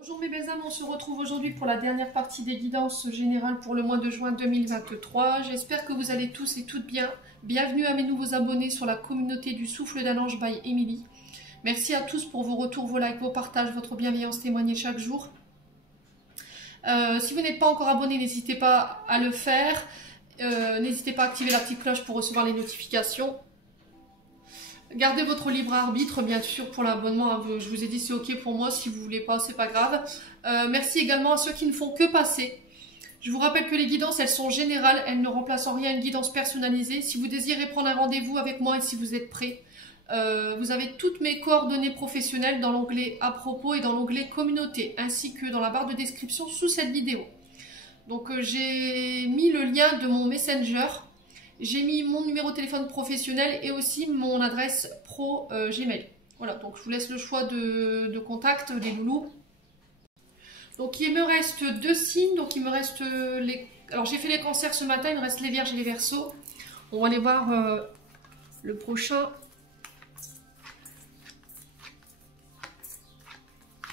Bonjour mes belles âmes, on se retrouve aujourd'hui pour la dernière partie des guidances générales pour le mois de juin 2023. J'espère que vous allez tous et toutes bien. Bienvenue à mes nouveaux abonnés sur la communauté du Souffle d'un Ange by Émilie. Merci à tous pour vos retours, vos likes, vos partages, votre bienveillance témoignée chaque jour. Si vous n'êtes pas encore abonné, n'hésitez pas à le faire. N'hésitez pas à activer la petite cloche pour recevoir les notifications. Gardez votre libre arbitre, bien sûr, pour l'abonnement. Je vous ai dit c'est ok pour moi. Si vous voulez pas, c'est pas grave. Merci également à ceux qui ne font que passer. Je vous rappelle que les guidances, elles sont générales. Elles ne remplacent en rien une guidance personnalisée. Si vous désirez prendre un rendez-vous avec moi et si vous êtes prêts, vous avez toutes mes coordonnées professionnelles dans l'onglet à propos et dans l'onglet communauté, ainsi que dans la barre de description sous cette vidéo. Donc j'ai mis le lien de mon Messenger. J'ai mis mon numéro de téléphone professionnel et aussi mon adresse pro Gmail. Voilà, donc je vous laisse le choix de contact, les loulous. Donc il me reste deux signes, donc il me reste les... Alors j'ai fait les cancers ce matin, il me reste les vierges et les verseaux. On va aller voir le prochain.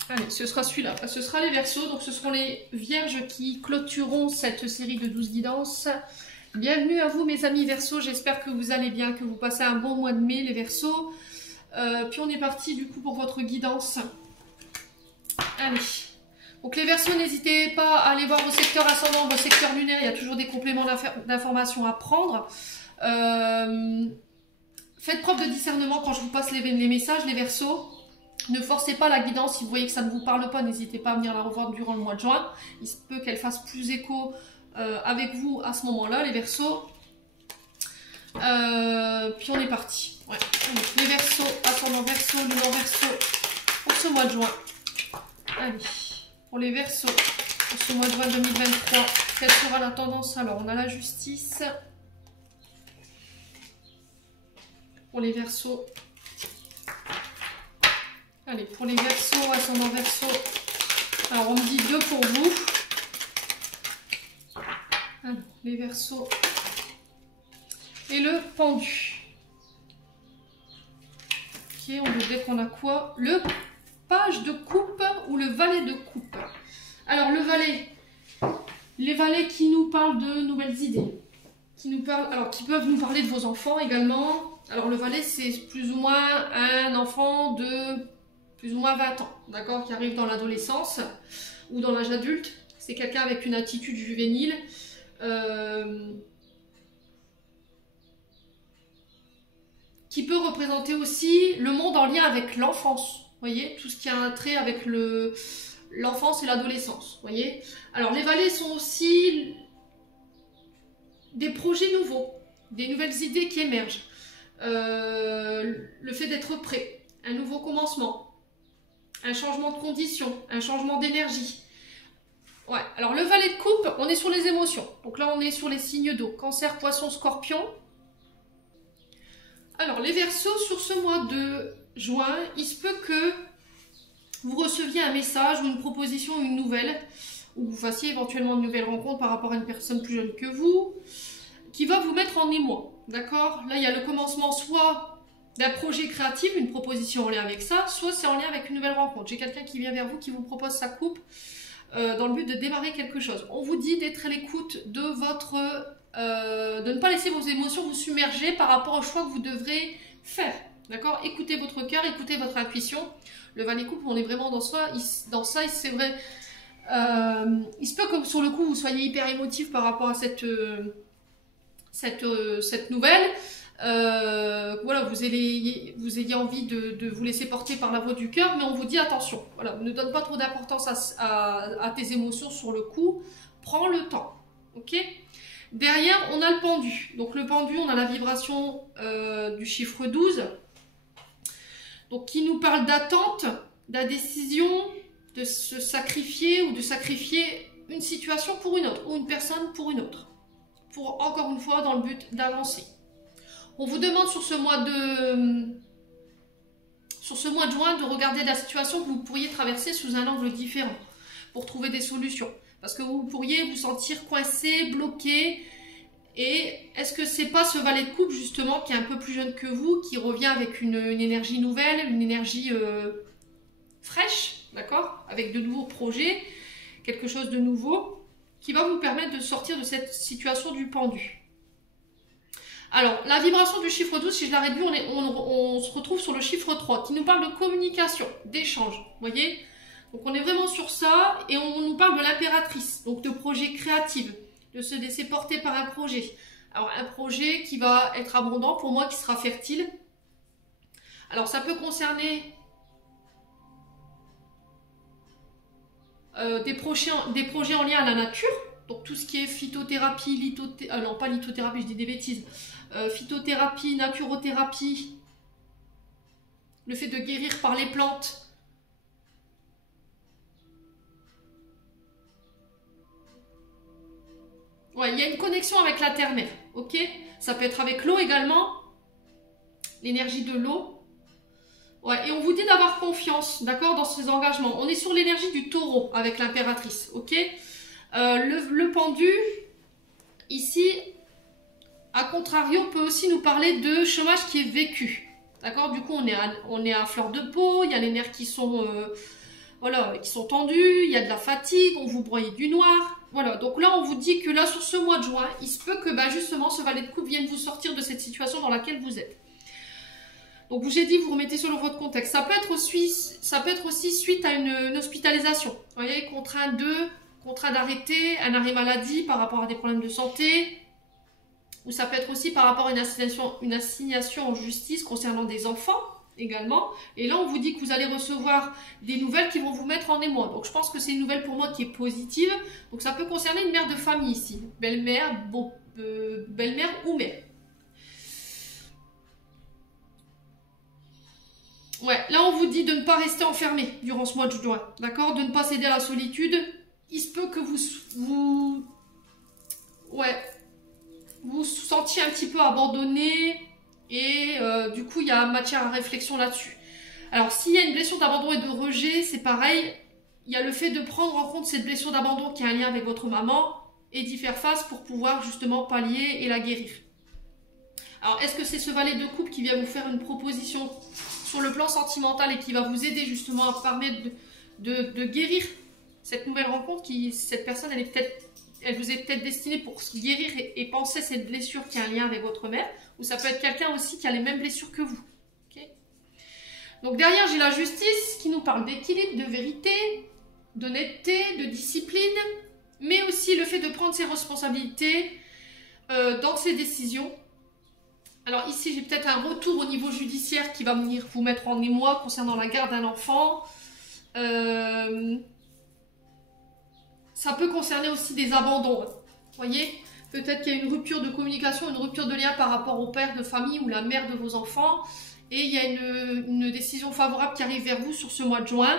Allez, ce sera celui-là, ce sera les verseaux, donc ce seront les vierges qui clôtureront cette série de 12 guidances. Bienvenue à vous mes amis Verseaux, j'espère que vous allez bien, que vous passez un bon mois de mai les Verseaux. Puis on est parti du coup pour votre guidance. Allez, donc les Verseaux, n'hésitez pas à aller voir vos secteurs ascendants, vos secteurs lunaires, il y a toujours des compléments d'informations à prendre. Faites preuve de discernement quand je vous passe les messages les Verseaux. Ne forcez pas la guidance, si vous voyez que ça ne vous parle pas, n'hésitez pas à venir la revoir durant le mois de juin. Il se peut qu'elle fasse plus écho avec vous à ce moment-là, les Verseaux. Puis on est parti. Ouais. Les Verseaux, ascendant Verseau, lunaire Verseau pour ce mois de juin. Allez, pour les Verseaux, pour ce mois de juin 2023, quelle sera la tendance? Alors, on a la justice. Pour les Verseaux. Allez, pour les Verseaux, ascendant Verseau. Alors, on me dit 2 pour vous. Alors, les Verseaux et le pendu. Ok, on veut dire qu'on a quoi? Le page de coupe ou le valet de coupe. Alors le valet, les valets qui nous parlent de nouvelles idées, qui nous parlent, alors qui peuvent nous parler de vos enfants également. Alors le valet, c'est plus ou moins un enfant de plus ou moins 20 ans, d'accord, qui arrive dans l'adolescence ou dans l'âge adulte. C'est quelqu'un avec une attitude juvénile. Qui peut représenter aussi le monde en lien avec l'enfance, voyez, tout ce qui a un trait avec l'enfance et l'adolescence, voyez. Alors les valets sont aussi des projets nouveaux, des nouvelles idées qui émergent, le fait d'être prêt, un nouveau commencement, un changement de conditions, un changement d'énergie. Ouais, alors le valet de coupe, on est sur les émotions. Donc là, on est sur les signes d'eau. Cancer, poisson, scorpion. Alors, les Verseaux, sur ce mois de juin, il se peut que vous receviez un message ou une proposition, une nouvelle, ou vous fassiez éventuellement une nouvelle rencontre par rapport à une personne plus jeune que vous, qui va vous mettre en émoi. D'accord? Là, il y a le commencement soit d'un projet créatif, une proposition en lien avec ça, soit c'est en lien avec une nouvelle rencontre. J'ai quelqu'un qui vient vers vous, qui vous propose sa coupe, dans le but de démarrer quelque chose. On vous dit d'être à l'écoute de votre... de ne pas laisser vos émotions vous submerger par rapport au choix que vous devrez faire. D'accord? Écoutez votre cœur, écoutez votre intuition. Le valet coupe, on est vraiment dans ça. C'est vrai. Il se peut que sur le coup, vous soyez hyper émotif par rapport à cette nouvelle. Voilà, vous ayez envie de vous laisser porter par la voix du cœur, mais on vous dit attention, voilà, ne donne pas trop d'importance à tes émotions sur le coup, prends le temps, ok? Derrière, on a le pendu, donc le pendu, on a la vibration du chiffre 12, donc qui nous parle d'attente, de la décision, de se sacrifier ou de sacrifier une situation pour une autre, ou une personne pour une autre, pour encore une fois dans le but d'avancer. On vous demande sur ce mois de juin de regarder la situation que vous pourriez traverser sous un angle différent pour trouver des solutions. Parce que vous pourriez vous sentir coincé, bloqué. Et est-ce que c'est pas ce valet de coupe justement qui est un peu plus jeune que vous, qui revient avec une énergie nouvelle, une énergie fraîche, d'accord? avec de nouveaux projets, quelque chose de nouveau, qui va vous permettre de sortir de cette situation du pendu. Alors, la vibration du chiffre 12, si je la réduis, on se retrouve sur le chiffre 3, qui nous parle de communication, d'échange, vous voyez? Donc, on est vraiment sur ça, et on nous parle de l'impératrice, donc de projet créatif, de se laisser porter par un projet. Alors, un projet qui va être abondant, pour moi, qui sera fertile. Alors, ça peut concerner des projets en lien à la nature, donc tout ce qui est phytothérapie, non pas lithothérapie, je dis des bêtises, phytothérapie, naturothérapie, le fait de guérir par les plantes. Ouais, il y a une connexion avec la terre-mère, ok? Ça peut être avec l'eau également, l'énergie de l'eau. Ouais, et on vous dit d'avoir confiance, d'accord, dans ces engagements. On est sur l'énergie du taureau avec l'impératrice, ok? Le pendu, ici, à contrario, peut aussi nous parler de chômage qui est vécu, d'accord? Du coup, on est à fleur de peau, il y a les nerfs qui sont, voilà, qui sont tendus, il y a de la fatigue, on vous broye du noir. Voilà, donc là, on vous dit que là, sur ce mois de juin, il se peut que, bah, justement, ce valet de coupe vienne vous sortir de cette situation dans laquelle vous êtes. Donc, j'ai dit, vous remettez sur votre contexte. Ça peut être aussi suite à une hospitalisation. Vous voyez, contraint d'arrêter, un arrêt maladie par rapport à des problèmes de santé. Ou ça peut être aussi par rapport à une assignation en justice concernant des enfants également. Et là, on vous dit que vous allez recevoir des nouvelles qui vont vous mettre en émoi. Donc, je pense que c'est une nouvelle pour moi qui est positive. Donc, ça peut concerner une mère de famille ici. Belle-mère, belle-mère ou mère. Ouais, là on vous dit de ne pas rester enfermé durant ce mois de juin, d'accord? De ne pas céder à la solitude. Il se peut que vous sentiez un petit peu abandonné et du coup il y a matière à réflexion là-dessus. Alors s'il y a une blessure d'abandon et de rejet, c'est pareil. Il y a le fait de prendre en compte cette blessure d'abandon qui a un lien avec votre maman et d'y faire face pour pouvoir justement pallier et la guérir. Alors est-ce que c'est ce valet de coupe qui vient vous faire une proposition sur le plan sentimental et qui va vous aider justement à permettre de guérir cette nouvelle rencontre, cette personne, elle vous est peut-être destinée pour guérir et penser cette blessure qui a un lien avec votre mère, ou ça peut être quelqu'un aussi qui a les mêmes blessures que vous. Okay. Donc derrière, j'ai la justice qui nous parle d'équilibre, de vérité, d'honnêteté, de discipline, mais aussi le fait de prendre ses responsabilités dans ses décisions. Alors ici, j'ai peut-être un retour au niveau judiciaire qui va venir vous mettre en émoi concernant la garde d'un enfant. Ça peut concerner aussi des abandons. Vous voyez, peut-être qu'il y a une rupture de communication, une rupture de lien par rapport au père de famille ou la mère de vos enfants. Et il y a une décision favorable qui arrive vers vous sur ce mois de juin.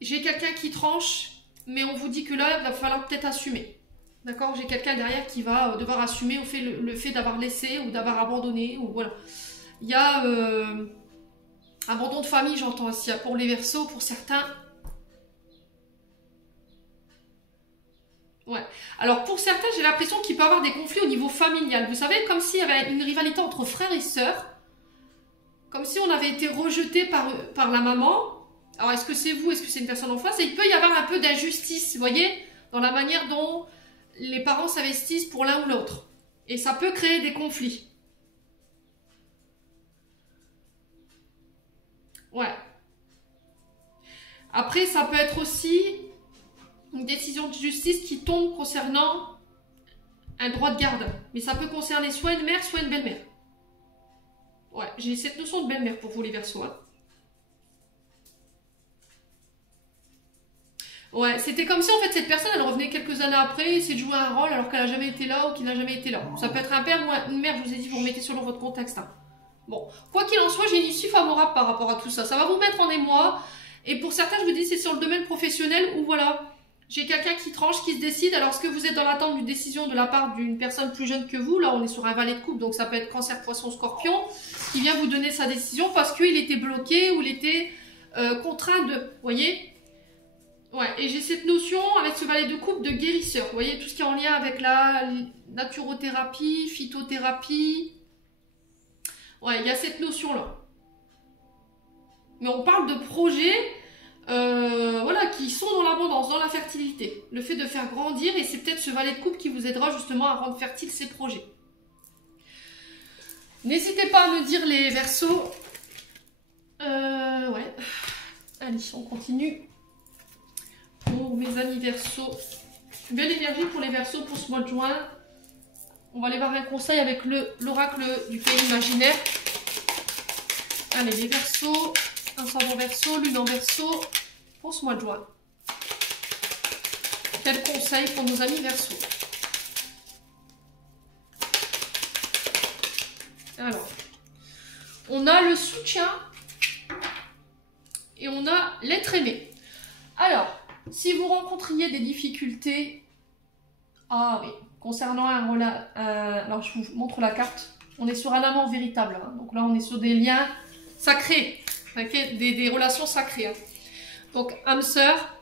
J'ai quelqu'un qui tranche, mais on vous dit que là, il va falloir peut-être assumer. D'accord, j'ai quelqu'un derrière qui va devoir assumer le fait d'avoir laissé ou d'avoir abandonné. Ou voilà. Il y a abandon de famille, j'entends aussi, pour les Verseaux, pour certains. Ouais. Alors pour certains, j'ai l'impression qu'il peut y avoir des conflits au niveau familial. Vous savez, comme s'il y avait une rivalité entre frères et sœurs. Comme si on avait été rejeté par la maman. Alors est-ce que c'est vous, est-ce que c'est une personne en face? Et il peut y avoir un peu d'injustice, vous voyez, dans la manière dont les parents s'investissent pour l'un ou l'autre. Et ça peut créer des conflits. Ouais. Après, ça peut être aussi une décision de justice qui tombe concernant un droit de garde. Mais ça peut concerner soit une mère, soit une belle-mère. Ouais, j'ai cette notion de belle-mère pour vous les Verseaux. Hein. Ouais, c'était comme si en fait cette personne elle revenait quelques années après, essayer de jouer un rôle alors qu'elle n'a jamais été là ou qu'il n'a jamais été là. Ça peut être un père ou une mère, je vous ai dit, vous remettez selon votre contexte. Hein. Bon, quoi qu'il en soit, j'ai une issue favorable par rapport à tout ça. Ça va vous mettre en émoi. Et pour certains, je vous dis, c'est sur le domaine professionnel où voilà, j'ai quelqu'un qui tranche, qui se décide. Alors, est-ce que vous êtes dans l'attente d'une décision de la part d'une personne plus jeune que vous? Là, on est sur un valet de coupe, donc ça peut être Cancer, Poisson, Scorpion, qui vient vous donner sa décision parce qu'il était bloqué ou il était contraint de... Vous voyez? Ouais, et j'ai cette notion avec ce valet de coupe de guérisseur. Vous voyez, tout ce qui est en lien avec la naturothérapie, phytothérapie. Ouais, il y a cette notion-là. Mais on parle de projet voilà, qui sont dans l'abondance, dans la fertilité. Le fait de faire grandir, et c'est peut-être ce valet de coupe qui vous aidera justement à rendre fertile ces projets. N'hésitez pas à me dire les Verseaux. Ouais. Allez, on continue. Pour mes amis Verseaux. Belle énergie pour les Verseaux pour ce mois de juin. On va aller voir un conseil avec l'oracle du pays imaginaire. Allez, les Verseaux. Un savant Verseau, lune en Verseau pour ce mois de juin. Quel conseil pour nos amis Verseaux? Alors, on a le soutien et on a l'être aimé. Alors, si vous rencontriez des difficultés, ah oui, concernant alors je vous montre la carte, on est sur un amour véritable, hein. Donc là on est sur des liens sacrés, okay, des relations sacrées. Hein. Donc âme-sœur,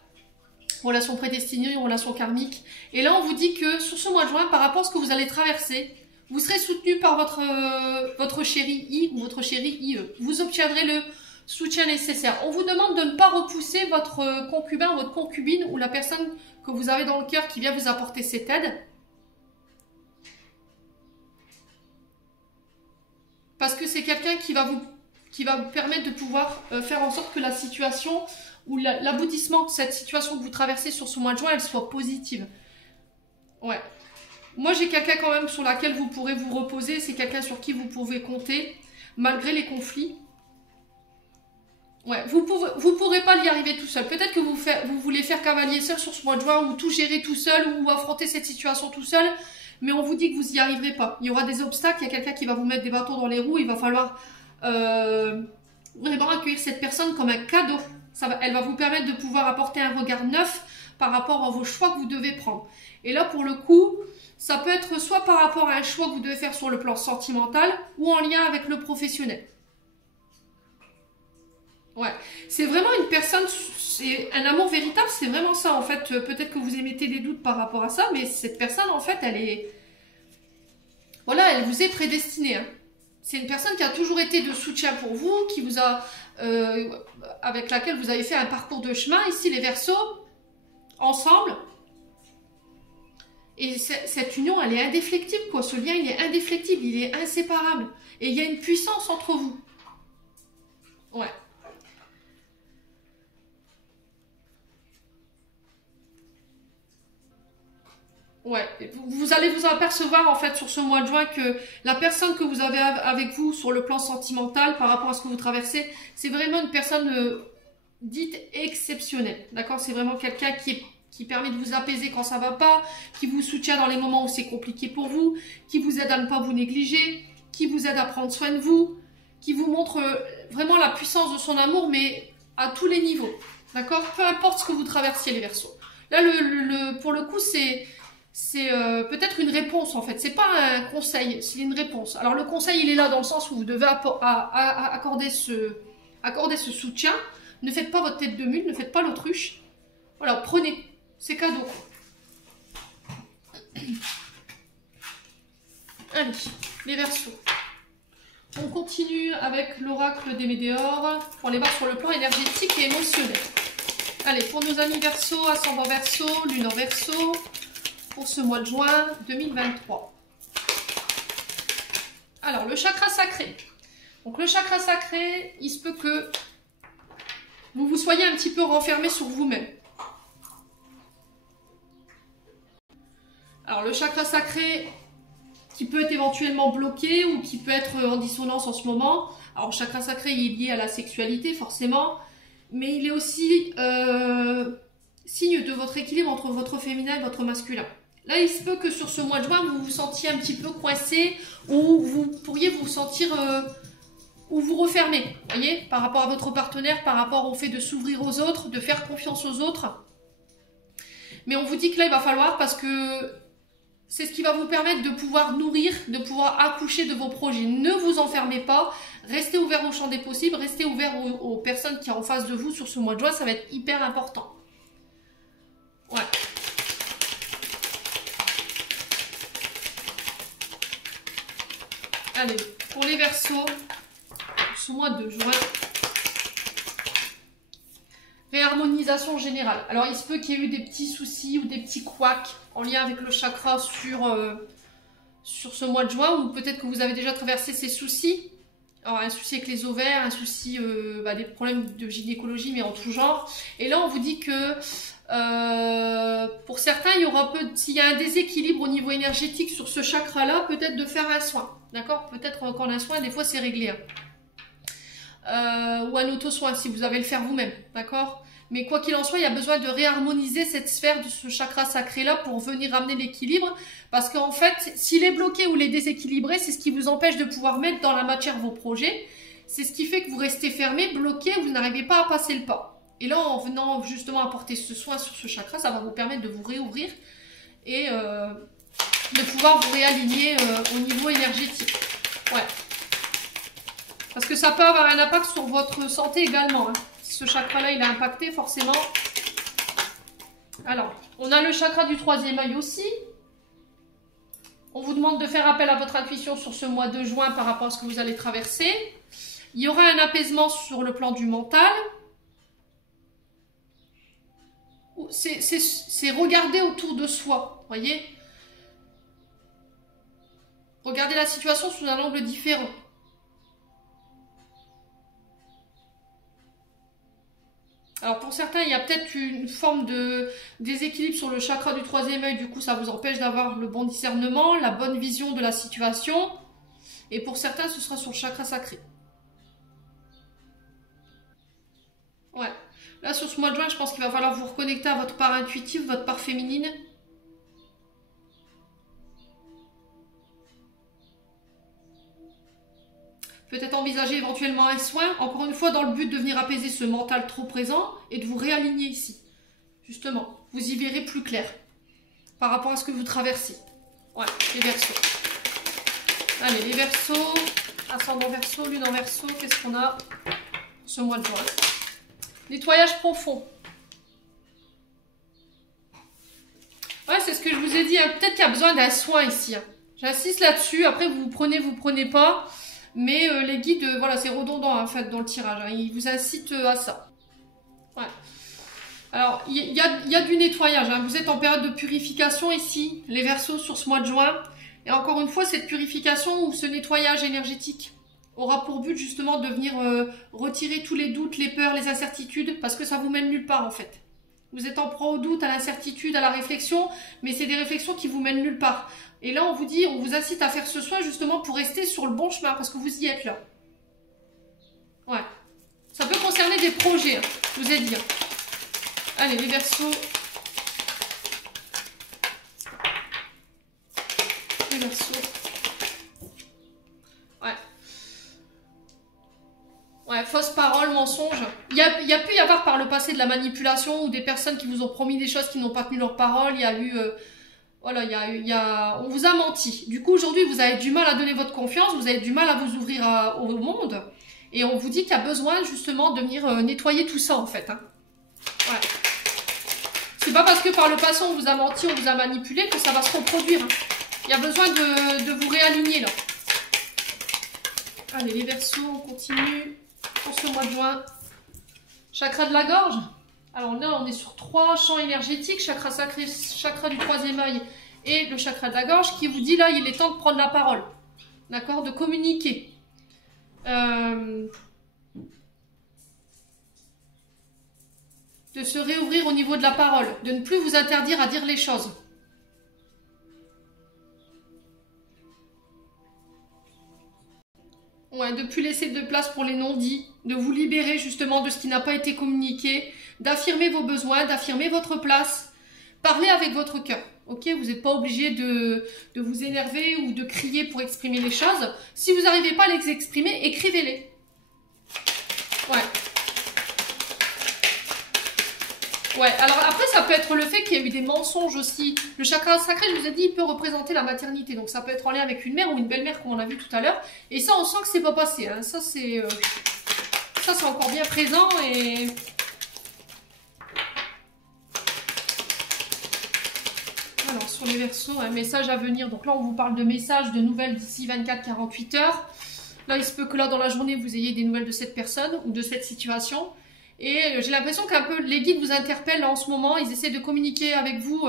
relation prédestinée, relation karmique. Et là on vous dit que sur ce mois de juin, par rapport à ce que vous allez traverser, vous serez soutenu par votre chéri I ou votre chéri IE. Vous obtiendrez le soutien nécessaire. On vous demande de ne pas repousser votre concubin, votre concubine ou la personne que vous avez dans le cœur qui vient vous apporter cette aide. Parce que c'est quelqu'un qui va vous permettre de pouvoir faire en sorte que la situation ou l'aboutissement de cette situation que vous traversez sur ce mois de juin, elle soit positive. Ouais. Moi, j'ai quelqu'un quand même sur laquelle vous pourrez vous reposer. C'est quelqu'un sur qui vous pouvez compter, malgré les conflits. Ouais, vous pourrez pas y arriver tout seul. Peut-être que vous voulez faire cavalier seul sur ce mois de juin, ou tout gérer tout seul, ou affronter cette situation tout seul. Mais on vous dit que vous n'y arriverez pas. Il y aura des obstacles, il y a quelqu'un qui va vous mettre des bâtons dans les roues. Il va falloir vraiment accueillir cette personne comme un cadeau. Elle va vous permettre de pouvoir apporter un regard neuf par rapport à vos choix que vous devez prendre. Et là, pour le coup, ça peut être soit par rapport à un choix que vous devez faire sur le plan sentimental ou en lien avec le professionnel. Ouais, c'est vraiment une personne, c'est un amour véritable, c'est vraiment ça en fait. Peut-être que vous émettez des doutes par rapport à ça, mais cette personne en fait, elle est... Voilà, elle vous est prédestinée. Hein. C'est une personne qui a toujours été de soutien pour vous, qui vous a... avec laquelle vous avez fait un parcours de chemin. Ici, les Verseaux, ensemble. Et cette union, elle est indéflectible, quoi. Ce lien, il est indéflectible, il est inséparable. Et il y a une puissance entre vous. Ouais. Ouais, vous allez vous apercevoir en fait sur ce mois de juin que la personne que vous avez avec vous sur le plan sentimental par rapport à ce que vous traversez, c'est vraiment une personne dite exceptionnelle, d'accord? C'est vraiment quelqu'un qui permet de vous apaiser quand ça va pas, qui vous soutient dans les moments où c'est compliqué pour vous, qui vous aide à ne pas vous négliger, qui vous aide à prendre soin de vous, qui vous montre vraiment la puissance de son amour, mais à tous les niveaux, d'accord? Peu importe ce que vous traversiez les Verseaux. Là, pour le coup, c'est peut-être une réponse en fait, c'est pas un conseil, c'est une réponse. Alors le conseil il est là dans le sens où vous devez accorder ce soutien. Ne faites pas votre tête de mule, ne faites pas l'autruche. Voilà, prenez, c'est cadeau. Allez, les Verseaux. On continue avec l'oracle des Météores pour les voir sur le plan énergétique et émotionnel. Allez, pour nos amis Verseaux, ascendant Verseau, lune en Verseau, pour ce mois de juin 2023. Alors, le chakra sacré. Donc, le chakra sacré, il se peut que vous vous soyez un petit peu renfermé sur vous-même. Alors, le chakra sacré qui peut être éventuellement bloqué ou qui peut être en dissonance en ce moment. Alors, le chakra sacré il est lié à la sexualité, forcément. Mais il est aussi signe de votre équilibre entre votre féminin et votre masculin. Là, il se peut que sur ce mois de juin, vous vous sentiez un petit peu coincé ou vous pourriez vous sentir ou vous refermer, voyez, par rapport à votre partenaire, par rapport au fait de s'ouvrir aux autres, de faire confiance aux autres. Mais on vous dit que là, il va falloir parce que c'est ce qui va vous permettre de pouvoir nourrir, de pouvoir accoucher de vos projets. Ne vous enfermez pas, restez ouvert au champ des possibles, restez ouvert aux personnes qui sont en face de vous sur ce mois de juin, ça va être hyper important. Ouais. Allez, pour les Verseaux, ce mois de juin, réharmonisation générale. Alors, il se peut qu'il y ait eu des petits soucis ou des petits couacs en lien avec le chakra sur ce mois de juin, ou peut-être que vous avez déjà traversé ces soucis. Alors, un souci avec les ovaires, un souci, des problèmes de gynécologie, mais en tout genre. Et là, on vous dit que pour certains, s'il y a un déséquilibre au niveau énergétique sur ce chakra-là, peut-être de faire un soin. D'accord? Peut-être encore un soin, des fois c'est réglé. Ou un auto-soin si vous avez le faire vous-même. D'accord? Mais quoi qu'il en soit, il y a besoin de réharmoniser cette sphère de ce chakra sacré-là pour venir ramener l'équilibre. Parce qu'en fait, s'il est bloqué ou il est déséquilibré, c'est ce qui vous empêche de pouvoir mettre dans la matière vos projets. C'est ce qui fait que vous restez fermé, bloqué, vous n'arrivez pas à passer le pas. Et là, en venant justement apporter ce soin sur ce chakra, ça va vous permettre de vous réouvrir et de pouvoir vous réaligner au niveau énergétique. Ouais. Parce que ça peut avoir un impact sur votre santé également. Hein. Si ce chakra-là, il est impacté, forcément. Alors, on a le chakra du troisième œil aussi. On vous demande de faire appel à votre intuition sur ce mois de juin par rapport à ce que vous allez traverser. Il y aura un apaisement sur le plan du mental. C'est regarder autour de soi, voyez. Regardez la situation sous un angle différent. Alors pour certains, il y a peut-être une forme de déséquilibre sur le chakra du troisième œil, du coup ça vous empêche d'avoir le bon discernement, la bonne vision de la situation. Et pour certains, ce sera sur le chakra sacré. Ouais. Là, sur ce mois de juin, je pense qu'il va falloir vous reconnecter à votre part intuitive, votre part féminine. Peut-être envisager éventuellement un soin, encore une fois, dans le but de venir apaiser ce mental trop présent et de vous réaligner ici. Justement, vous y verrez plus clair par rapport à ce que vous traversez. Ouais, les Verseaux. Allez, les Verseaux, ascendant Verseau, lune en Verseau, qu'est-ce qu'on a ce mois de juin? Nettoyage profond. Ouais, c'est ce que je vous ai dit. Hein. Peut-être qu'il y a besoin d'un soin ici. Hein. J'insiste là-dessus. Après, vous prenez pas. Mais les guides, voilà, c'est redondant en fait dans le tirage. Hein. Ils vous incitent à ça. Ouais. Alors, il y a du nettoyage. Hein. Vous êtes en période de purification ici, les Verseaux sur ce mois de juin. Et encore une fois, cette purification ou ce nettoyage énergétique aura pour but justement de venir retirer tous les doutes, les peurs, les incertitudes, parce que ça vous mène nulle part en fait. Vous êtes en proie au doute, à l'incertitude, à la réflexion, mais c'est des réflexions qui vous mènent nulle part. Et là, on vous dit, on vous incite à faire ce soin justement pour rester sur le bon chemin, parce que vous y êtes là. Ouais. Ça peut concerner des projets, hein, je vous ai dit. Hein. Allez, les Verseaux. Les Verseaux. Ouais. Ouais, fausse parole, mensonge. Il y a pu y avoir par le passé de la manipulation ou des personnes qui vous ont promis des choses qui n'ont pas tenu leur parole. Il y a eu... voilà, on vous a menti. Du coup, aujourd'hui, vous avez du mal à donner votre confiance, vous avez du mal à vous ouvrir au monde. Et on vous dit qu'il y a besoin justement de venir nettoyer tout ça en fait. Hein. Ouais. C'est pas parce que par le passé on vous a menti, on vous a manipulé que ça va se reproduire. Hein. Il y a besoin de vous réaligner là. Allez, les Verseaux, on continue pour ce mois de juin. Chakra de la gorge. Alors là, on est sur 3 champs énergétiques, chakra sacré, chakra du troisième œil et le chakra de la gorge, qui vous dit là, il est temps de prendre la parole. D'accord? De communiquer. De se réouvrir au niveau de la parole. De ne plus vous interdire à dire les choses. Ouais, de ne plus laisser de place pour les non-dits, de vous libérer justement de ce qui n'a pas été communiqué, d'affirmer vos besoins, d'affirmer votre place. Parlez avec votre cœur, ok? Vous n'êtes pas obligé de vous énerver ou de crier pour exprimer les choses. Si vous n'arrivez pas à les exprimer, écrivez-les. Ouais. Ouais, alors après, ça peut être le fait qu'il y a eu des mensonges aussi. Le chakra sacré, je vous ai dit, il peut représenter la maternité. Donc ça peut être en lien avec une mère ou une belle-mère, comme on a vu tout à l'heure. Et ça, on sent que c'est pas passé. Hein. Ça, c'est encore bien présent. Et... alors, sur les Verseaux, un message à venir. Donc là, on vous parle de messages, de nouvelles d'ici 24-48 heures. Là, il se peut que là, dans la journée, vous ayez des nouvelles de cette personne ou de cette situation. Et j'ai l'impression qu'un peu les guides vous interpellent en ce moment. Ils essaient de communiquer avec vous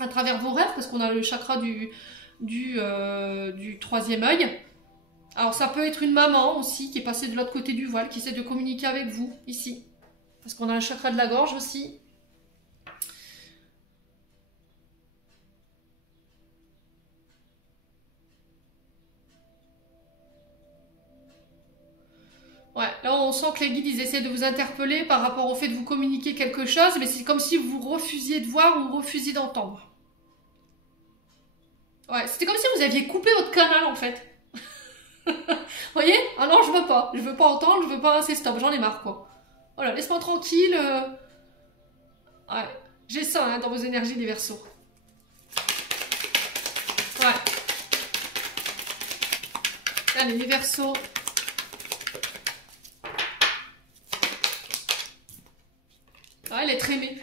à travers vos rêves, parce qu'on a le chakra du troisième œil. Alors ça peut être une maman aussi qui est passée de l'autre côté du voile, qui essaie de communiquer avec vous, ici. Parce qu'on a le chakra de la gorge aussi. Ouais, là on sent que les guides ils essaient de vous interpeller par rapport au fait de vous communiquer quelque chose, mais c'est comme si vous refusiez de voir ou refusiez d'entendre. Ouais, c'était comme si vous aviez coupé votre canal en fait. Vous voyez? Ah non, je veux pas entendre, je veux pas, c'est stop, j'en ai marre quoi. Voilà, laisse-moi tranquille. Ouais, j'ai ça hein, dans vos énergies les Verseaux. Ouais. Allez, les Verseaux. Ouais, elle est très aimée.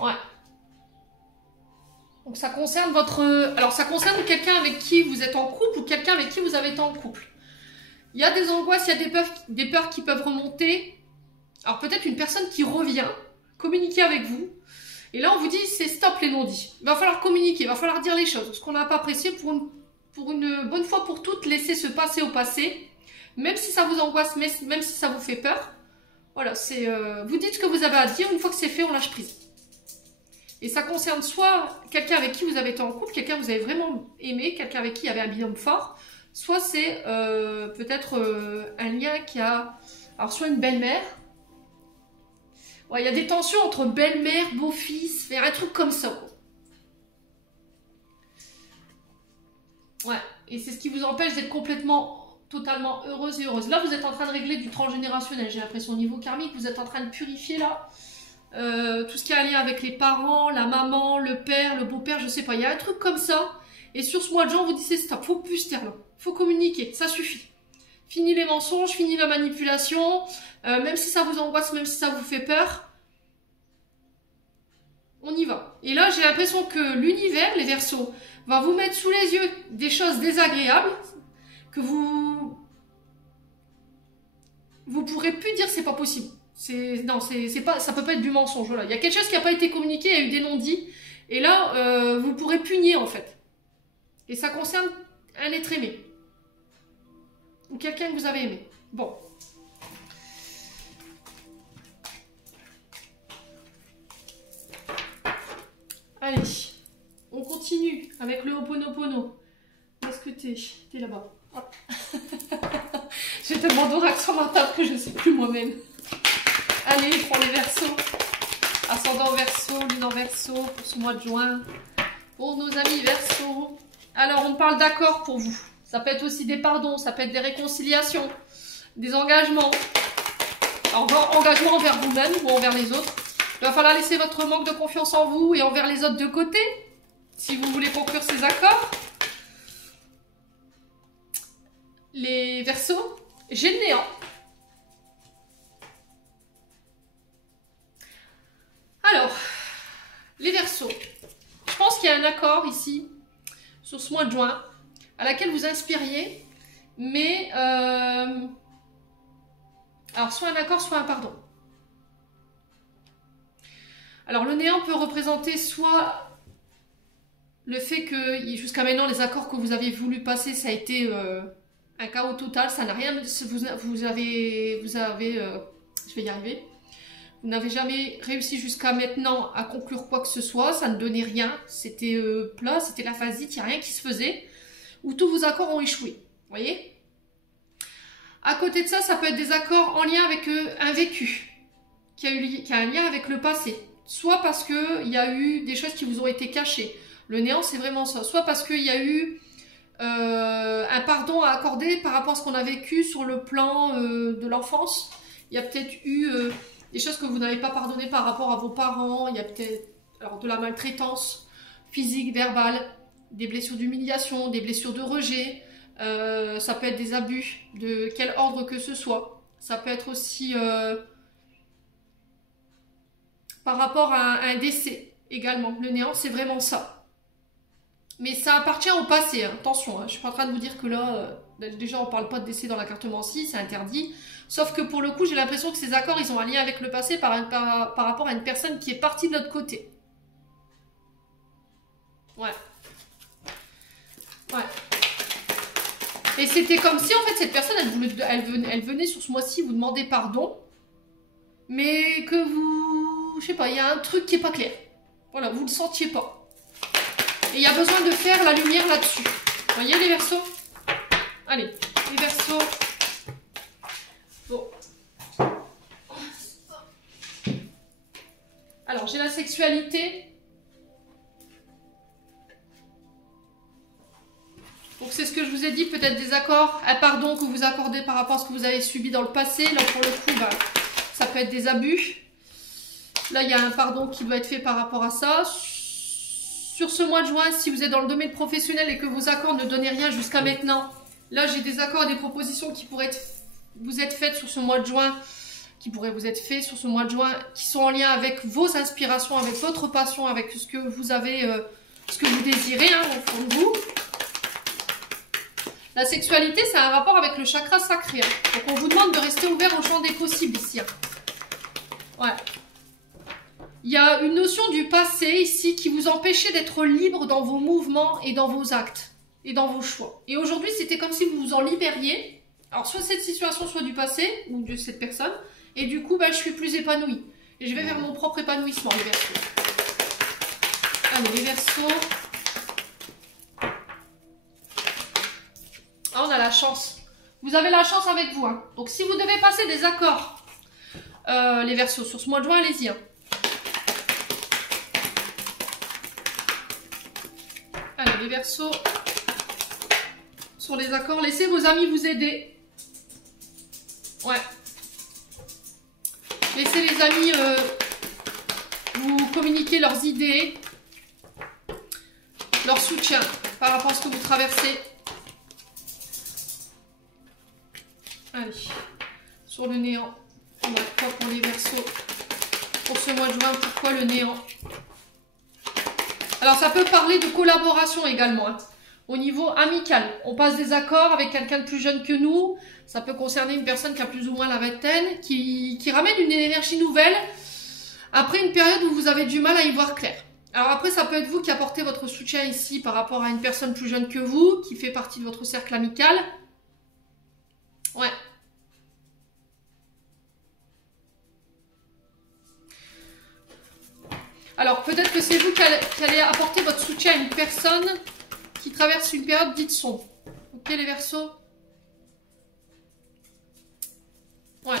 Ouais. Donc ça concerne votre... Alors ça concerne quelqu'un avec qui vous êtes en couple ou quelqu'un avec qui vous avez été en couple. Il y a des angoisses, il y a des peurs qui peuvent remonter. Alors peut-être une personne qui revient communiquer avec vous. Et là on vous dit c'est stop les non-dits. Il va falloir communiquer, il va falloir dire les choses. Ce qu'on n'a pas apprécié pour une bonne fois pour toutes, laisser se passer au passé. Même si ça vous angoisse, même si ça vous fait peur. Voilà, c'est vous dites ce que vous avez à dire, une fois que c'est fait, on lâche prise. Et ça concerne soit quelqu'un avec qui vous avez été en couple, quelqu'un que vous avez vraiment aimé, quelqu'un avec qui il y avait un binôme fort, soit c'est peut-être un lien qui a... Alors soit une belle-mère, ouais, il y a des tensions entre belle-mère, beau-fils, faire un truc comme ça. Ouais, et c'est ce qui vous empêche d'être totalement heureuse et heureuse. Là, vous êtes en train de régler du transgénérationnel, j'ai l'impression, au niveau karmique, vous êtes en train de purifier là. Tout ce qui a un lien avec les parents, la maman, le père, le beau-père, je sais pas, il y a un truc comme ça. Et sur ce mois de juin, on vous dit c'est stop, faut plus se taire là, faut communiquer, ça suffit. Fini les mensonges, fini la manipulation, même si ça vous angoisse, même si ça vous fait peur, on y va. Et là, j'ai l'impression que l'univers, les Verseaux, va vous mettre sous les yeux des choses désagréables que vous pourrez plus dire c'est pas possible. Non, c'est pas, ça peut pas être du mensonge. Voilà. Il y a quelque chose qui n'a pas été communiqué, il y a eu des non-dits. Et là, vous pourrez punir en fait. Et ça concerne un être aimé. Ou quelqu'un que vous avez aimé. Bon. Allez. On continue avec le Ho'oponopono. Où est-ce que t'es? T'es là-bas. Hop. J'ai tellement d'oracle sur ma table que je ne sais plus moi-même. Allez, pour les Verseaux. Ascendant Verseau, lune en Verseau pour ce mois de juin. Pour nos amis Verseaux. Alors, on parle d'accord pour vous. Ça peut être aussi des pardons, ça peut être des réconciliations, des engagements. Alors, engagement envers vous-même ou envers les autres. Il va falloir laisser votre manque de confiance en vous et envers les autres de côté. Si vous voulez conclure ces accords. Les Verseaux, j'ai le néant. Alors, les Verseaux, je pense qu'il y a un accord ici, sur ce mois de juin, à laquelle vous inspiriez, mais, alors soit un accord, soit un pardon. Alors, le néant peut représenter soit le fait que, jusqu'à maintenant, les accords que vous avez voulu passer, ça a été un chaos total, ça n'a rien, vous avez, je vais y arriver. Vous n'avez jamais réussi jusqu'à maintenant à conclure quoi que ce soit, ça ne donnait rien, c'était plat, c'était la phasite, il n'y a rien qui se faisait, ou tous vos accords ont échoué, vous voyez? À côté de ça, ça peut être des accords en lien avec un vécu, qui a un lien avec le passé, soit parce qu'il y a eu des choses qui vous ont été cachées, le néant c'est vraiment ça, soit parce qu'il y a eu un pardon à accorder par rapport à ce qu'on a vécu sur le plan de l'enfance, il y a peut-être eu... des choses que vous n'avez pas pardonné par rapport à vos parents, il y a peut-être de la maltraitance physique, verbale, des blessures d'humiliation, des blessures de rejet, ça peut être des abus de quel ordre que ce soit. Ça peut être aussi par rapport à un décès également. Le néant, c'est vraiment ça. Mais ça appartient au passé, hein. Attention, hein. Je ne suis pas en train de vous dire que là, déjà on ne parle pas de décès dans la cartomancie, c'est interdit. Sauf que pour le coup, j'ai l'impression que ces accords, ils ont un lien avec le passé par rapport à une personne qui est partie de l'autre côté. Ouais. Ouais. Et c'était comme si, en fait, cette personne, elle venait sur ce mois-ci vous demander pardon, mais que vous... Je sais pas, il y a un truc qui est pas clair. Voilà, vous le sentiez pas. Et il y a besoin de faire la lumière là-dessus. Vous voyez les Verseaux? Allez, les Verseaux. Bon. Alors, j'ai la sexualité. Donc, c'est ce que je vous ai dit, peut-être des accords, un pardon que vous accordez par rapport à ce que vous avez subi dans le passé. Là, pour le coup, bah, ça peut être des abus. Là, il y a un pardon qui doit être fait par rapport à ça. Sur ce mois de juin, si vous êtes dans le domaine professionnel et que vos accords ne donnaient rien jusqu'à maintenant, là, j'ai des accords et des propositions qui pourraient vous être faites sur ce mois de juin, qui sont en lien avec vos inspirations, avec votre passion, avec ce que vous avez, ce que vous désirez, hein, au fond de vous. La sexualité, c'est un rapport avec le chakra sacré. Hein. Donc, on vous demande de rester ouvert au champ des possibles ici. Hein. Ouais. Il y a une notion du passé ici qui vous empêchait d'être libre dans vos mouvements et dans vos actes et dans vos choix. Et aujourd'hui, c'était comme si vous vous en libériez. Alors, soit cette situation soit du passé ou de cette personne. Et du coup, bah, je suis plus épanouie. Et je vais vers mon propre épanouissement, les Verseaux. Allez, les Verseaux. Ah, on a la chance. Vous avez la chance avec vous. Hein. Donc, si vous devez passer des accords, les Verseaux, sur ce mois de juin, allez-y. Hein. Allez, les Verseaux. Sur les accords, laissez vos amis vous aider. Ouais. Laissez les amis vous communiquer leurs idées, leur soutien par rapport à ce que vous traversez. Allez, sur le néant, on a quoi pour les Verseaux pour ce mois de juin? Pourquoi le néant? Alors, ça peut parler de collaboration également. Hein. Au niveau amical, on passe des accords avec quelqu'un de plus jeune que nous. Ça peut concerner une personne qui a plus ou moins la vingtaine, qui ramène une énergie nouvelle après une période où vous avez du mal à y voir clair. Alors après, ça peut être vous qui apportez votre soutien ici par rapport à une personne plus jeune que vous, qui fait partie de votre cercle amical. Ouais. Alors, peut-être que c'est vous qui allez apporter votre soutien à une personne qui traverse une période dite sombre. Ok, les Verseaux? Ouais.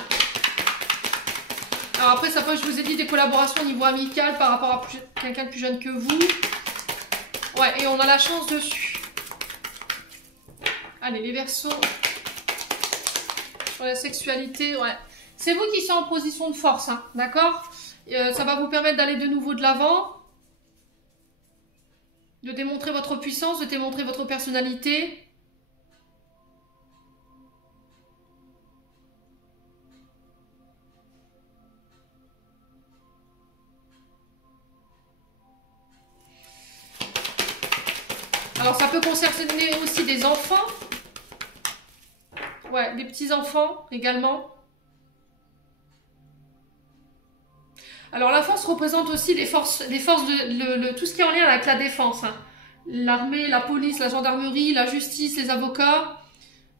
Alors après, ça peut, je vous ai dit, des collaborations au niveau amical par rapport à quelqu'un de plus jeune que vous. Ouais, et on a la chance dessus. Allez, les Verseaux. Sur la sexualité, ouais. C'est vous qui êtes en position de force, hein, d'accord? Ça va vous permettre d'aller de nouveau de l'avant. De démontrer votre puissance, de démontrer votre personnalité. Alors, ça peut concerner aussi des enfants. Ouais, des petits-enfants également. Alors, la force représente aussi les forces de tout ce qui est en lien avec la défense. Hein. L'armée, la police, la gendarmerie, la justice, les avocats.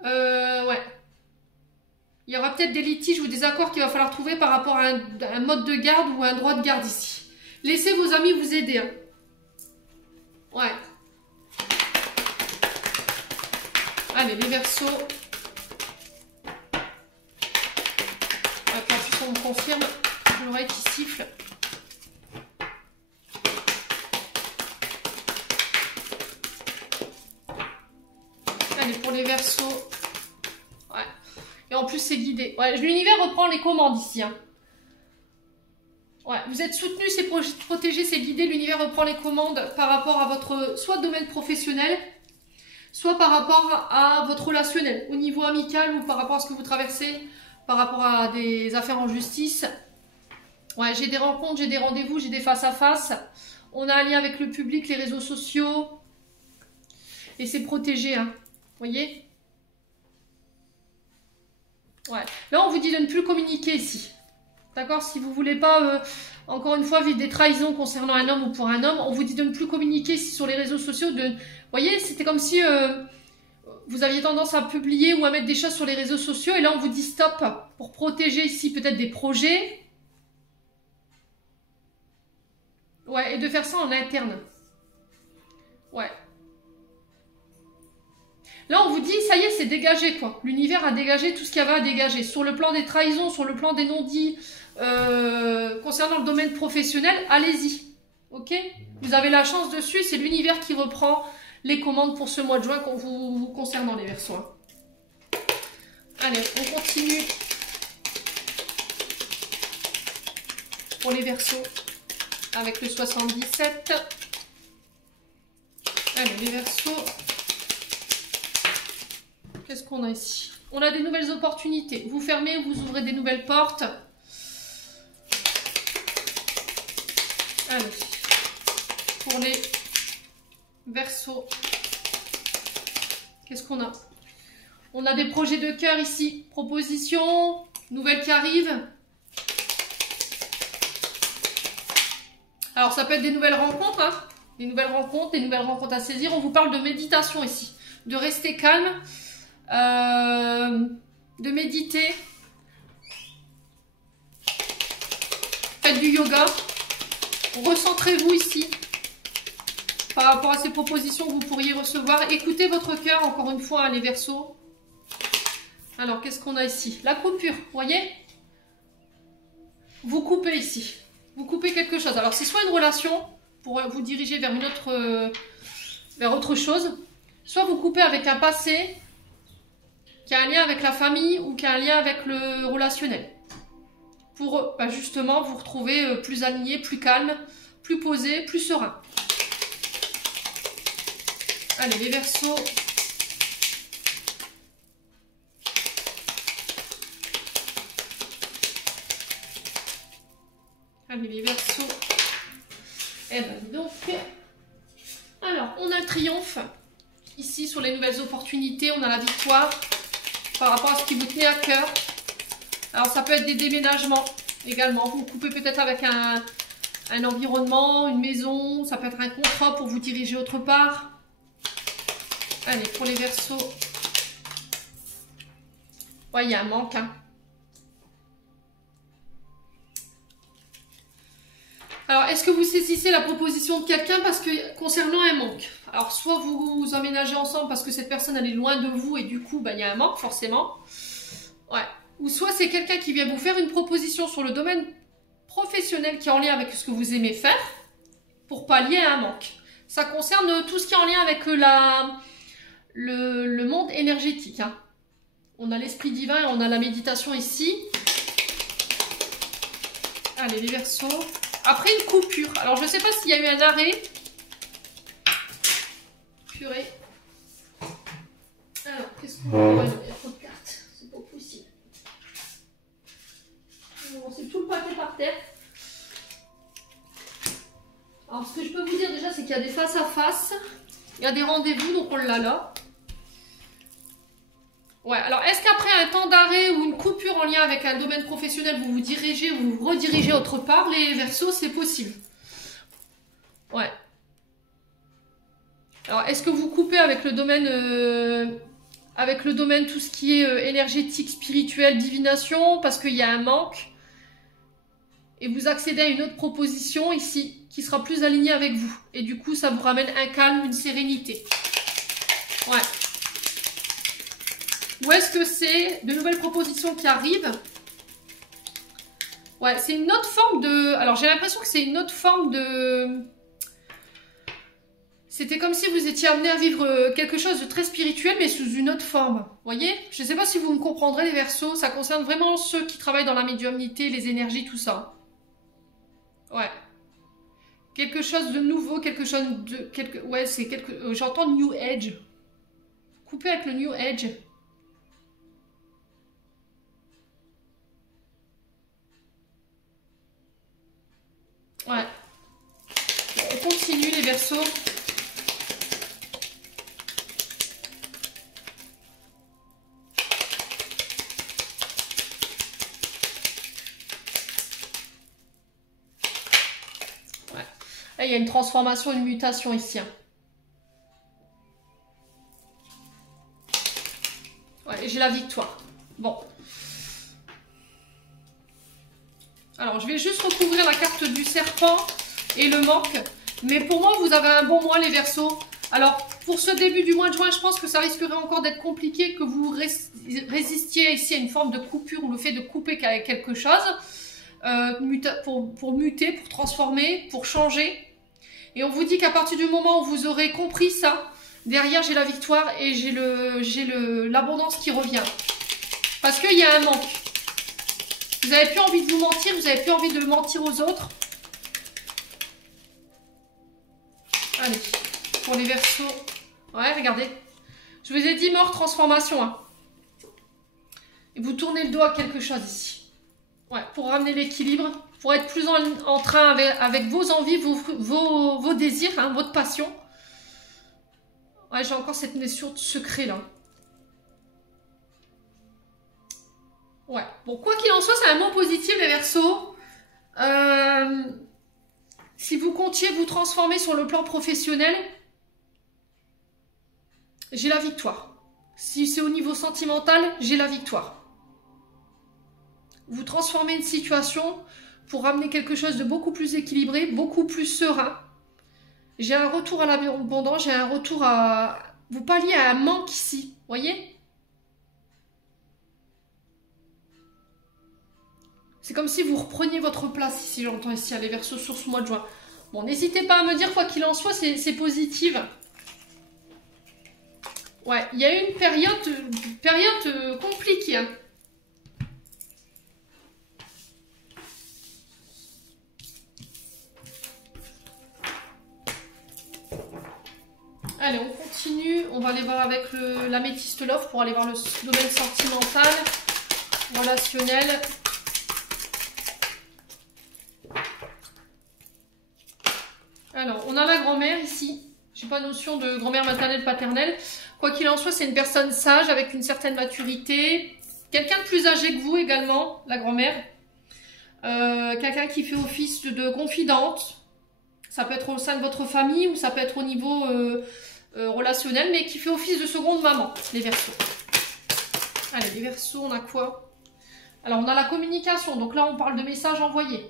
Ouais. Il y aura peut-être des litiges ou des accords qu'il va falloir trouver par rapport à un mode de garde ou un droit de garde ici. Laissez vos amis vous aider. Hein. Ouais. Allez, les Verseaux. Attends, juste on me confirme. L'oreille qui siffle. Allez, pour les Verseaux. Ouais. Et en plus, c'est guidé. Ouais, l'univers reprend les commandes ici. Hein. Ouais, vous êtes soutenu, c'est protégé, c'est guidé. L'univers reprend les commandes par rapport à votre soit domaine professionnel, soit par rapport à votre relationnel, au niveau amical ou par rapport à ce que vous traversez, par rapport à des affaires en justice. Ouais, j'ai des rencontres, j'ai des rendez-vous, j'ai des face-à-face. On a un lien avec le public, les réseaux sociaux. Et c'est protégé, hein. Vous voyez? Ouais. Là, on vous dit de ne plus communiquer ici. D'accord? Si vous voulez pas, encore une fois, vivre des trahisons concernant un homme ou pour un homme, on vous dit de ne plus communiquer ici sur les réseaux sociaux. Vous voyez, c'était comme si vous aviez tendance à publier ou à mettre des choses sur les réseaux sociaux. Et là, on vous dit stop pour protéger ici peut-être des projets. Ouais, et de faire ça en interne. Ouais. Là, on vous dit, ça y est, c'est dégagé, quoi. L'univers a dégagé tout ce qu'il y avait à dégager. Sur le plan des trahisons, sur le plan des non-dits, concernant le domaine professionnel, allez-y. Ok? Vous avez la chance dessus, c'est l'univers qui reprend les commandes pour ce mois de juin vous concernant les Verseaux. Allez, on continue. Pour les Verseaux, avec le 77. Allez, les Verseaux. Qu'est-ce qu'on a ici? On a des nouvelles opportunités. Vous fermez, vous ouvrez des nouvelles portes. Allez. Pour les Verseaux. Qu'est-ce qu'on a? On a des projets de cœur ici. Propositions, nouvelles qui arrivent. Alors, ça peut être des nouvelles rencontres, hein. Des nouvelles rencontres à saisir. On vous parle de méditation ici. De rester calme. De méditer. Faites du yoga. Recentrez-vous ici par rapport à ces propositions que vous pourriez recevoir. Écoutez votre cœur, encore une fois, hein, les Verseaux. Alors, qu'est-ce qu'on a ici? La coupure, vous voyez? Vous coupez ici. Vous coupez quelque chose. Alors, c'est soit une relation pour vous diriger vers vers autre chose, soit vous coupez avec un passé qui a un lien avec la famille ou qui a un lien avec le relationnel. Pour justement vous retrouver plus aligné, plus calme, plus posé, plus serein. Allez, les Verseaux. Allez, les Verseaux. Eh ben, donc. Alors, on a le triomphe. Ici, sur les nouvelles opportunités, on a la victoire par rapport à ce qui vous tenait à cœur. Alors, ça peut être des déménagements également. Vous coupez peut-être avec un environnement, une maison. Ça peut être un contrat pour vous diriger autre part. Allez, pour les Verseaux. Ouais, il y a un manque, hein. Alors, est-ce que vous saisissez la proposition de quelqu'un parce que concernant un manque? Alors, soit vous vous emménagez ensemble parce que cette personne elle est loin de vous et du coup, il y a un manque forcément. Ouais. Ou soit c'est quelqu'un qui vient vous faire une proposition sur le domaine professionnel qui est en lien avec ce que vous aimez faire pour pallier à un manque. Ça concerne tout ce qui est en lien avec le monde énergétique, hein. On a l'esprit divin et on a la méditation ici. Allez, les Verseaux. Après une coupure. Alors, je ne sais pas s'il y a eu un arrêt. Purée. Alors, qu'est-ce qu'on a? Il y a trop de cartes. C'est pas possible. C'est tout le paquet par terre. Alors, ce que je peux vous dire déjà, c'est qu'il y a des face-à-face. Il y a des rendez-vous, donc on l'a là. Ouais, alors est-ce qu'après un temps d'arrêt ou une coupure en lien avec un domaine professionnel, vous vous dirigez ou vous redirigez autre part, les Verseaux, c'est possible. Ouais. Alors, est-ce que vous coupez avec le domaine tout ce qui est énergétique, spirituel, divination, parce qu'il y a un manque, et vous accédez à une autre proposition ici, qui sera plus alignée avec vous. Et du coup, ça vous ramène un calme, une sérénité. Ouais. Ou est-ce que c'est de nouvelles propositions qui arrivent? Ouais, c'est une autre forme de... Alors, j'ai l'impression que c'est une autre forme de... C'était comme si vous étiez amené à vivre quelque chose de très spirituel, mais sous une autre forme. Vous voyez? Je ne sais pas si vous me comprendrez, les Verseaux. Ça concerne vraiment ceux qui travaillent dans la médiumnité, les énergies, tout ça. Ouais. Quelque chose de nouveau, quelque chose de... Ouais, c'est quelque... J'entends New Age. Coupez avec le New Age. Ouais. On continue, les Verseaux. Là, il y a une transformation, une mutation ici. Hein. Ouais, j'ai la victoire. Bon. Alors, je vais juste recouvrir la carte du serpent et le manque. Mais pour moi, vous avez un bon mois, les Verseaux. Alors, pour ce début du mois de juin, je pense que ça risquerait encore d'être compliqué, que vous résistiez ici à une forme de coupure ou le fait de couper quelque chose. Pour muter, pour transformer, pour changer. Et on vous dit qu'à partir du moment où vous aurez compris ça, derrière j'ai la victoire et j'ai l'abondance qui revient. Parce qu'il y a un manque. Vous n'avez plus envie de vous mentir, vous n'avez plus envie de mentir aux autres. Allez, pour les Verseaux. Ouais, regardez. Je vous ai dit mort, transformation. Hein. Et vous tournez le dos à quelque chose ici. Ouais, pour ramener l'équilibre, pour être plus en train avec vos envies, vos désirs, hein, votre passion. Ouais, j'ai encore cette notion de secret là. Ouais, bon, quoi qu'il en soit, c'est un mot positif, les Verseaux. Si vous comptiez vous transformer sur le plan professionnel, j'ai la victoire. Si c'est au niveau sentimental, j'ai la victoire. Vous transformez une situation pour ramener quelque chose de beaucoup plus équilibré, beaucoup plus serein. J'ai un retour à l'abondance, j'ai un retour à... Vous palliez à un manque ici, voyez? C'est comme si vous repreniez votre place ici, j'entends ici, à les Verseaux sur ce mois de juin. Bon, n'hésitez pas à me dire, quoi qu'il en soit, c'est positif. Ouais, il y a eu une période compliquée. Hein. Allez, on continue. On va aller voir avec l'améthyste love pour aller voir le domaine sentimental, relationnel. Alors, on a la grand-mère ici. J'ai pas notion de grand-mère maternelle, paternelle. Quoi qu'il en soit, c'est une personne sage avec une certaine maturité. Quelqu'un de plus âgé que vous également, la grand-mère. Quelqu'un qui fait office de confidente. Ça peut être au sein de votre famille ou ça peut être au niveau relationnel, mais qui fait office de seconde maman, les Verseaux. Allez, les Verseaux, on a quoi? Alors, on a la communication. Donc là, on parle de messages envoyés.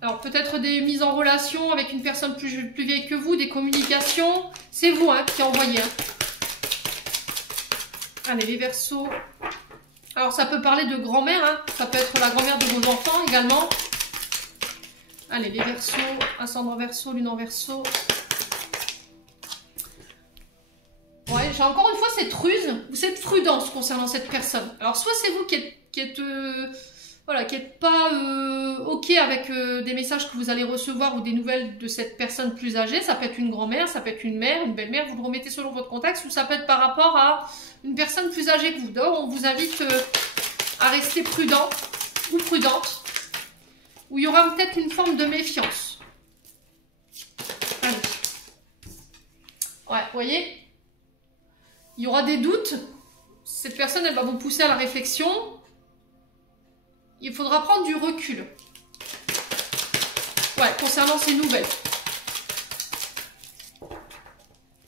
Alors, peut-être des mises en relation avec une personne plus vieille que vous, des communications. C'est vous hein, qui envoyez. Hein. Allez, les Verseaux. Alors, ça peut parler de grand-mère. Hein. Ça peut être la grand-mère de vos enfants également. Allez, les Verseaux. Ascendant Verseau, lune en Verseau. Ouais, j'ai encore une fois cette ruse ou cette prudence concernant cette personne. Alors, soit c'est vous qui êtes pas OK avec des messages que vous allez recevoir ou des nouvelles de cette personne plus âgée. Ça peut être une grand-mère, ça peut être une mère, une belle-mère, vous le remettez selon votre contexte, ou ça peut être par rapport à une personne plus âgée que vous. Donc, on vous invite à rester prudent ou prudente, où il y aura peut-être une forme de méfiance. Allez. Ouais, vous voyez ? Il y aura des doutes. Cette personne, elle va vous pousser à la réflexion. Il faudra prendre du recul. Ouais, concernant ces nouvelles.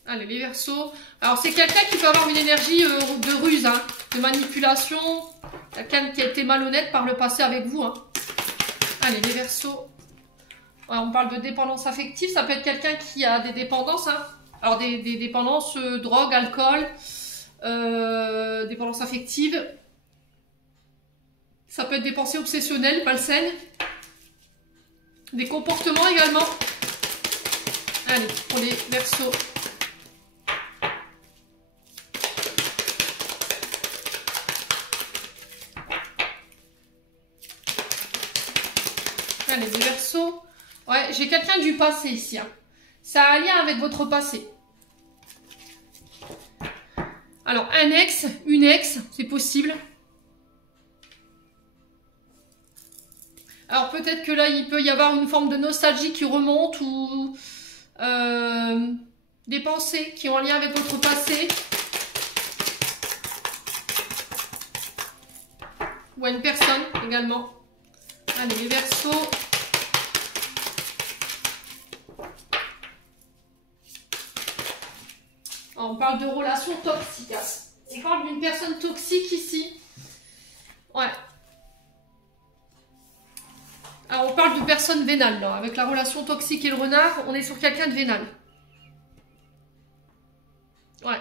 Allez, les Verseaux. Alors, c'est quelqu'un qui peut avoir une énergie de ruse, hein, de manipulation. Quelqu'un qui a été malhonnête par le passé avec vous. Hein. Allez, les Verseaux. Ouais, on parle de dépendance affective. Ça peut être quelqu'un qui a des dépendances. Hein. Alors, des dépendances, drogue, alcool, dépendance affective. Ça peut être des pensées obsessionnelles, malsaines. Des comportements également. Allez, pour les Verseaux. Allez, les Verseaux. Ouais, j'ai quelqu'un du passé ici. Hein. Ça a un lien avec votre passé. Alors, un ex, une ex, c'est possible. Alors, peut-être que là, il peut y avoir une forme de nostalgie qui remonte ou des pensées qui ont un lien avec votre passé. Ou à une personne également. Allez, les Verseaux. On parle de relations toxiques. Hein. On parle d'une personne toxique ici. Ouais. Alors, on parle de personne vénale, là. Avec la relation toxique et le renard, on est sur quelqu'un de vénal. Ouais.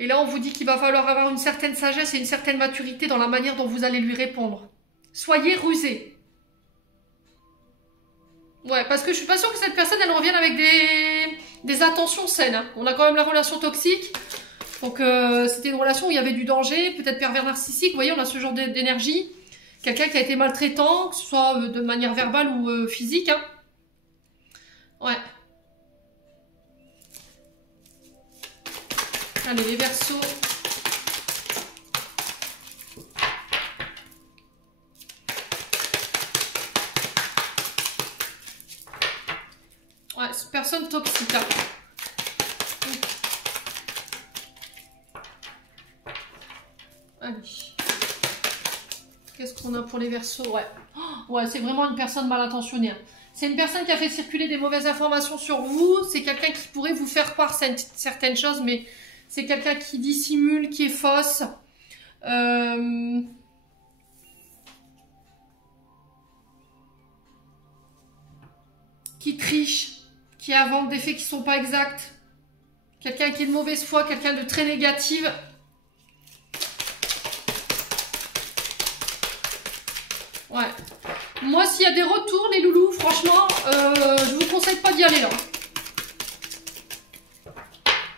Et là, on vous dit qu'il va falloir avoir une certaine sagesse et une certaine maturité dans la manière dont vous allez lui répondre. Soyez rusés. Ouais, parce que je suis pas sûre que cette personne, elle revienne avec des intentions saines. Hein. On a quand même la relation toxique. Donc, c'était une relation où il y avait du danger, peut-être pervers narcissique. Vous voyez, on a ce genre d'énergie. Quelqu'un qui a été maltraitant, que ce soit de manière verbale ou physique. Hein. Ouais. Allez, les Verseaux. Ouais, c'est personne toxique. Hein. Allez. Qu'est-ce qu'on a pour les Verseaux? Ouais. Oh, ouais, c'est vraiment une personne mal intentionnée. Hein. C'est une personne qui a fait circuler des mauvaises informations sur vous. C'est quelqu'un qui pourrait vous faire croire certaines choses, mais c'est quelqu'un qui dissimule, qui est fausse. Qui triche, qui invente des faits qui ne sont pas exacts. Quelqu'un qui est de mauvaise foi, quelqu'un de très négatif. Ouais. Moi, s'il y a des retours, les loulous, franchement, je vous conseille pas d'y aller là.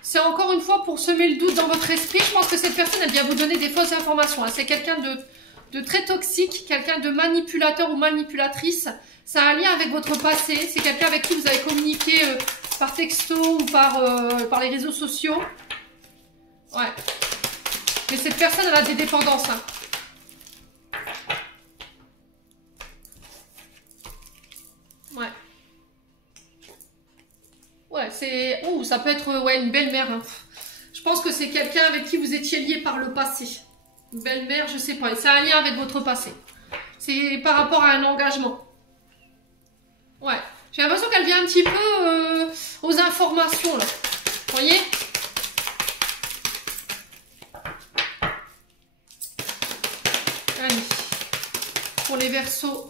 C'est encore une fois pour semer le doute dans votre esprit. Je pense que cette personne, elle vient vous donner des fausses informations. Hein. C'est quelqu'un de très toxique, quelqu'un de manipulateur ou manipulatrice. Ça a un lien avec votre passé. C'est quelqu'un avec qui vous avez communiqué par texto ou par les réseaux sociaux. Ouais. Mais cette personne, elle a des dépendances. Hein. Ouais. Ouais, c'est... Oh, ça peut être ouais, une belle-mère. Hein. Je pense que c'est quelqu'un avec qui vous étiez lié par le passé. Une belle-mère, je sais pas. C'est un lien avec votre passé. C'est par rapport à un engagement. Ouais. J'ai l'impression qu'elle vient un petit peu aux informations, là. Vous voyez? Allez. Pour les Verseaux.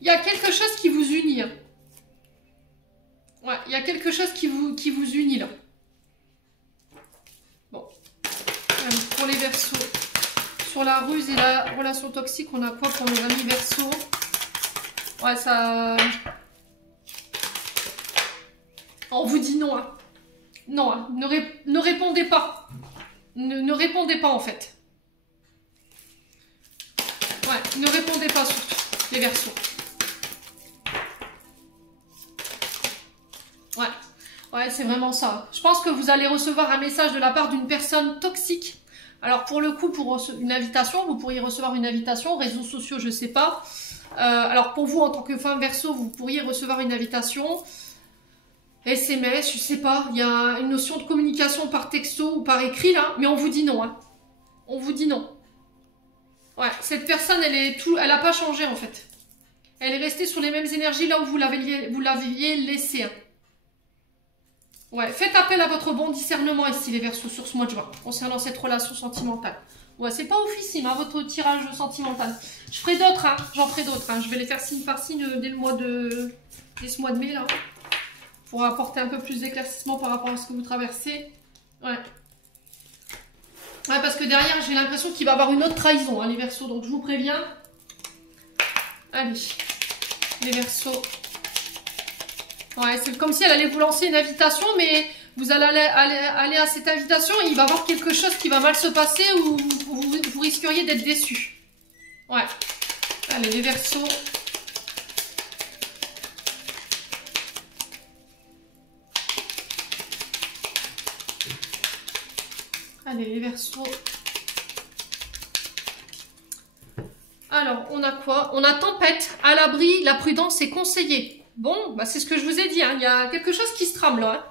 Il y a quelque chose qui vous unit. Hein. Ouais, il y a quelque chose qui vous unit là. Bon. Pour les Verseaux. Sur la ruse et la relation toxique, on a quoi pour nos amis Verseaux? Ouais, ça... On vous dit non. Hein. Non, hein. Ne répondez pas. Ne répondez pas en fait. Ouais, ne répondez pas surtout, les Verseaux. Ouais, ouais, c'est vraiment ça. Je pense que vous allez recevoir un message de la part d'une personne toxique. Alors pour le coup, pour une invitation, vous pourriez recevoir une invitation, réseaux sociaux, je sais pas. Alors pour vous, en tant que femme Verseau, vous pourriez recevoir une invitation. SMS, je sais pas. Il y a une notion de communication par texto ou par écrit là, mais on vous dit non. Hein. On vous dit non. Ouais, cette personne, elle a pas changé en fait. Elle est restée sur les mêmes énergies là où vous l'aviez laissée. Hein. Ouais, faites appel à votre bon discernement ici, les Verseaux, sur ce mois de juin, concernant cette relation sentimentale. Ouais, c'est pas oufissime, hein, votre tirage sentimental. Je ferai d'autres, hein, j'en ferai d'autres. Hein. Je vais les faire signe par signe dès ce mois de mai, là. Pour apporter un peu plus d'éclaircissement par rapport à ce que vous traversez. Ouais. Ouais, parce que derrière, j'ai l'impression qu'il va y avoir une autre trahison, hein, les Verseaux. Donc, je vous préviens. Allez, les Verseaux. Ouais, c'est comme si elle allait vous lancer une invitation, mais vous allez aller à cette invitation et il va y avoir quelque chose qui va mal se passer ou vous risqueriez d'être déçu. Ouais. Allez, les Verseaux. Allez, les Verseaux. Alors, on a quoi? On a tempête, à l'abri, la prudence est conseillée. Bon, bah c'est ce que je vous ai dit, hein. Il y a quelque chose qui se trame là. Hein.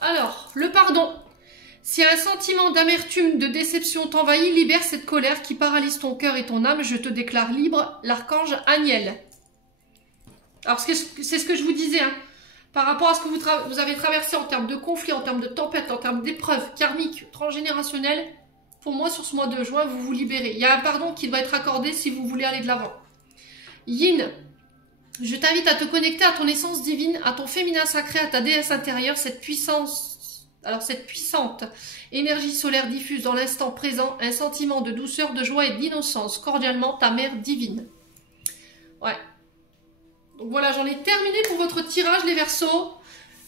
Alors, le pardon. Si un sentiment d'amertume, de déception t'envahit, libère cette colère qui paralyse ton cœur et ton âme. Je te déclare libre, l'archange Aniel. Alors, c'est ce que je vous disais, hein. Par rapport à ce que vous avez traversé en termes de conflits, en termes de tempêtes, en termes d'épreuves karmiques, transgénérationnelles, pour moi, sur ce mois de juin, vous vous libérez. Il y a un pardon qui doit être accordé si vous voulez aller de l'avant. Yin, je t'invite à te connecter à ton essence divine, à ton féminin sacré, à ta déesse intérieure, cette puissante énergie solaire diffuse dans l'instant présent un sentiment de douceur, de joie et d'innocence. Cordialement, ta mère divine. Ouais. Donc voilà, j'en ai terminé pour votre tirage, les Verseaux.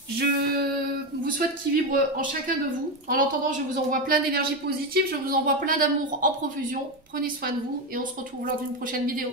Je vous souhaite qu'il vibre en chacun de vous. En l'entendant, je vous envoie plein d'énergie positive, je vous envoie plein d'amour en profusion. Prenez soin de vous et on se retrouve lors d'une prochaine vidéo.